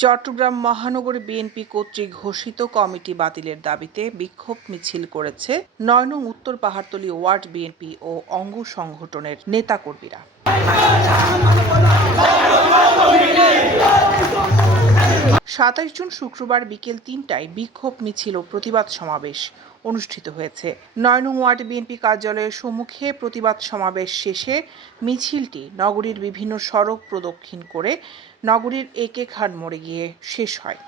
চট্টগ্রাম মহানগর বিএনপি কর্তৃক ঘোষিত কমিটি বাতিলের দাবিতে বিক্ষোভ মিছিল করেছে ৯ নং উত্তর পাহাড়তলী ওয়ার্ড বিএনপি ও অঙ্গ সংগঠনের নেতাকর্মীরা। ২৭ জুন শুক্রবার বিকেল ৩টায় বিক্ষোভ মিছিল ও প্রতিবাদ সমাবেশ অনুষ্ঠিত হয়েছে। ৯ নং ওয়ার্ড বিএনপি কার্যালয়ের সম্মুখে প্রতিবাদ সমাবেশ শেষে মিছিলটি নগরীর বিভিন্ন সড়ক প্রদক্ষিণ করে নগরীর একে খান মোড়ে গিয়ে শেষ হয়।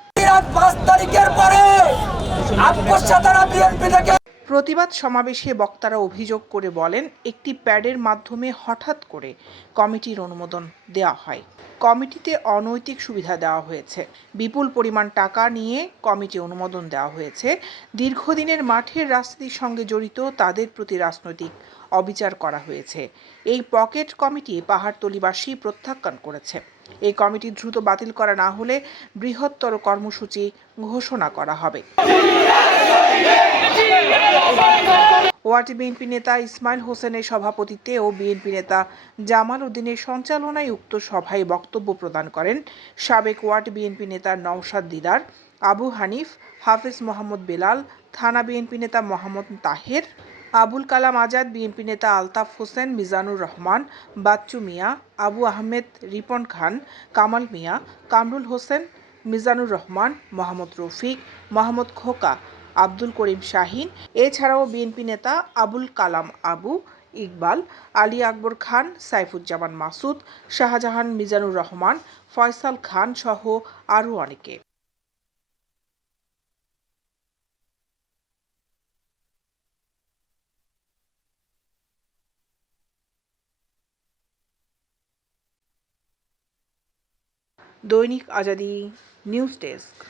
প্রতিবাদ সমাবেশে বক্তারা অভিযোগ করে বলেন, একটি প্যাডের মাধ্যমে হঠাৎ করে কমিটির অনুমোদন দেওয়া হয়। কমিটিতে অনৈতিক সুবিধা দেওয়া হয়েছে। বিপুল পরিমাণ টাকা নিয়ে কমিটি অনুমোদন দেওয়া হয়েছে। দীর্ঘদিনের মাঠের রাজনীতির সঙ্গে জড়িত তাদের প্রতি রাজনৈতিক অবিচার করা হয়েছে। এই পকেট কমিটি পাহাড়তলীবাসী প্রত্যাখ্যান করেছে। এই কমিটি দ্রুত বাতিল করা না হলে বৃহত্তর কর্মসূচি ঘোষণা করা হবে। ওয়ার্ড বিএনপি নেতা ইসমাইল হোসেনের সভাপতিত্বে ও বিএনপি নেতা জামাল উদ্দিনের সঞ্চালনায় উক্ত সভায় বক্তব্য প্রদান করেন সাবেক ওয়ার্ড বিএনপি নেতা নওশাদ দিদার, আবু হানিফ, হাফেজ মোহাম্মদ বেলাল, থানা বিএনপি নেতা মোহাম্মদ তাহের, আবুল কালাম আজাদ, বিএনপি নেতা আলতাফ হোসেন, মিজানুর রহমান, বাচ্চু মিয়া, আবু আহমেদ, রিপন খান, কামাল মিয়া, কামরুল হোসেন, মিজানুর রহমান, মোহাম্মদ রফিক, মোহাম্মদ খোকা, আব্দুল করিম শাহিন, এছাড়াও বিএনপি নেতা আবুল কালাম আবু, ইকবাল, আলী আকবর খান, সাইফুজ্জামান মাসুদ, শাহজাহান, মিজানুর রহমান, ফয়সাল খান সহ আরও অনেকে। দৈনিক আজাদী নিউজ ডেস্ক।